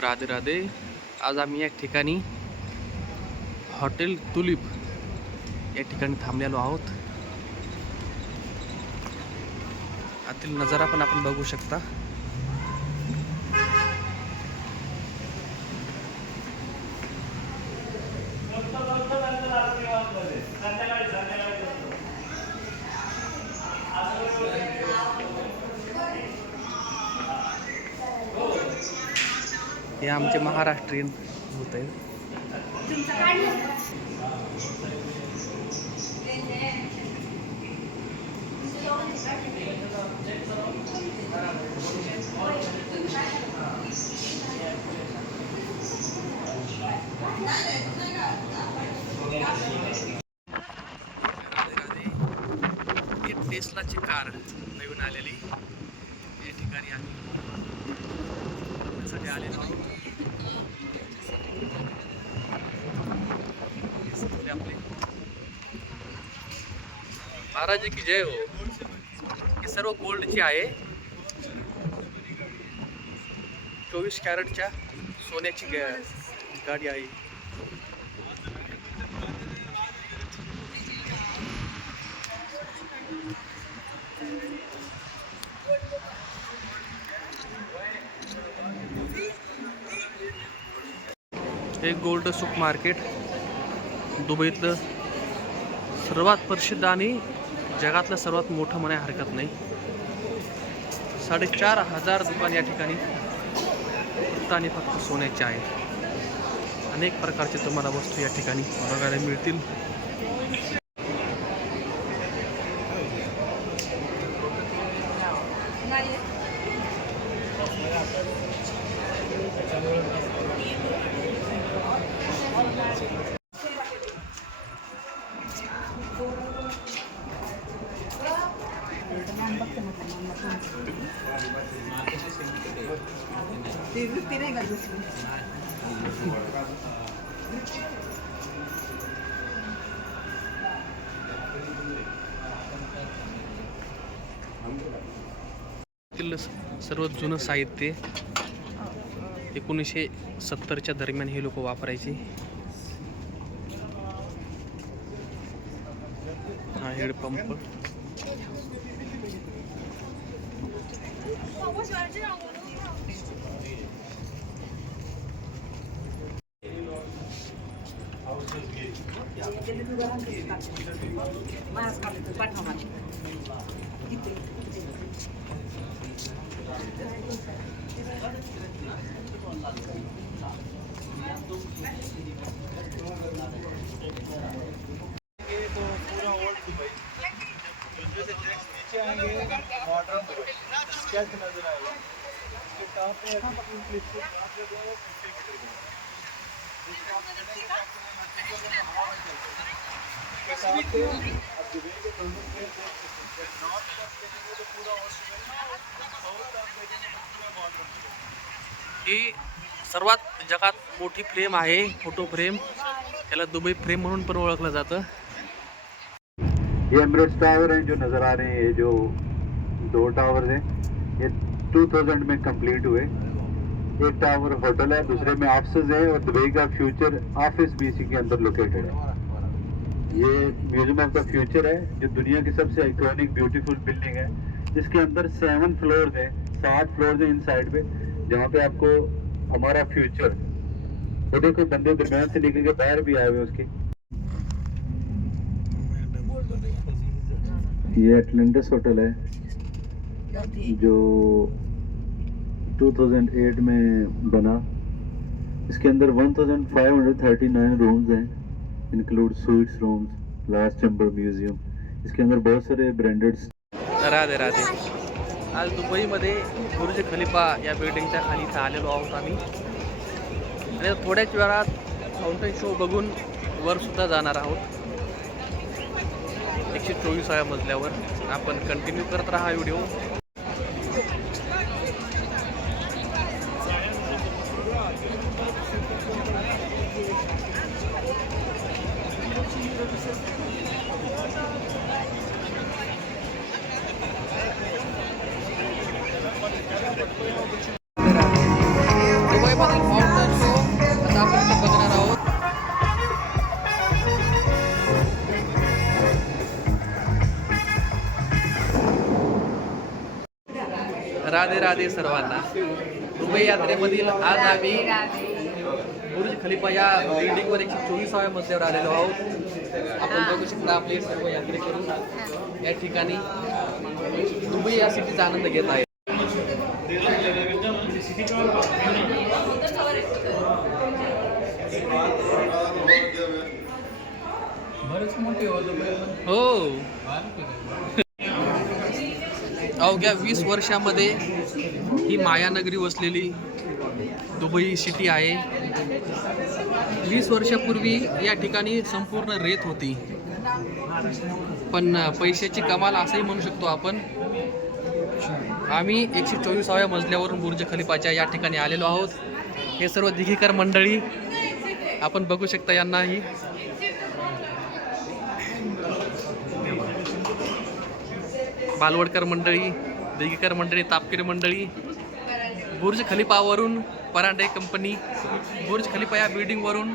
राधे राधे. आज आम्ही या ठिकाणी हॉटेल तुलिप या ठिकाणी थांबलेलो आहोत. आतील नजारा पण आपण बघू शकता. हे आमचे महाराष्ट्रीयन होत. आहेत टेस्लाची कार नवीन आलेली. या ठिकाणी आम्ही. आलेलो आहोत. महाराज की जय हो। ही सर्व गोल्डची आहे। चोवीस कॅरेटच्या सोन्याची गा- गाडी आहे. हे गोल्ड सुप मार्केट दुबईतलं सर्वात प्रसिद्ध आणि जगातलं सर्वात मोठं म्हणाय हरकत नाही. साडेचार हजार दुकान या ठिकाणी फक्त आणि फक्त सोन्याचे आहेत अनेक प्रकारचे तुम्हाला वस्तू या ठिकाणी बघायला मिळतील. सर्व जुनं साहित्य एकोणीसशे सत्तरच्या दरम्यान हे लोक वापरायचे. हा हेडपंप 哇，我喜欢这样，我能用。कैसे नजर आएगा इसके टॉप पे हो. का आप चलेंगे तो आपको हवा में चलते हैं. इसके आप के दोनों हैं नॉर्थ देखेंगे तो पूरा साउथ तरफ देखेंगे तो पूरा दुबई ही सर्वात जगात मोठी फ्रेम आहे फोटो फ्रेम त्याला दुबई फ्रेम म्हणून पण ओळखलं जातं. ये एमरेट्स टावर हैं जो नज़र आ रहे हैं ये जो दो टावर हैं ये 2000 में कंप्लीट हुए। एक टावर होटल है, दूसरे में ऑफ़िस है और दुबई का फ्यूचर ऑफ़िस भी इसी के अंदर लोकेटेड है। ये म्यूज़ियम ऑफ़ द फ्यूचर है, जो दुनिया की सबसे आइकॉनिक ब्यूटीफुल बिल्डिंग है। जिसके अंदर सेवन फ्लोर्स हैं, सात फ्लोर हैं इन साइड पे जहाँ पे आपको हमारा फ्यूचर वो देखो, बंदे दरमियान से निकल के बाहर भी आए हुए उसके। ये एटलेंटिस होटल है। जो 2008 में बना इसके अंदर 1539 रूम्स हैं include suites rooms last chamber museum इसके अंदर बहुत सारे ब्रांडेड राधे राधे। आज दुबईमध्ये बुर्ज खलिफा या बिल्डिंगच्या खाली आलेलो आहोत आम्ही. आणि थोड्याच वेळात फाउंटन शो बघून वरसुद्धा जाणार आहोत. एकशे चोवीसाव्या मजल्यावर. आपण कंटिन्यू करत राहा व्हिडिओ राधे राधे सर्वांना. दुबई यात्रेमधील आज आम्ही बुरुज खलिफा या बिल्डिंगवर एकशे चोवीसाव्या मजल्यावर आलेलो आहोत. आपण बघू शकता आपले सर्व यात्रेकरून या ठिकाणी दुबई या सिटीचा आनंद घेत आहे हो. अवघ्या वीस वर्षामध्ये ही मायानगरी वसलेली दुबई सिटी आहे. वीस वर्षापूर्वी या ठिकाणी संपूर्ण रेत होती. पण पैशाची कमाल असंही म्हणू शकतो आपण. आम्ही एकशे चोवीसाव्या मजल्यावरून बुर्ज खलिफाच्या या ठिकाणी आलेलो आहोत. हे सर्व दिघीकर मंडळी आपण बघू शकता यांनाही. बालवडकर मंडळी देगीकर मंडळी तापकीर मंडळी बुर्ज खलिपावरून परांडे कंपनी बुर्ज खलिपा या बिल्डिंगवरून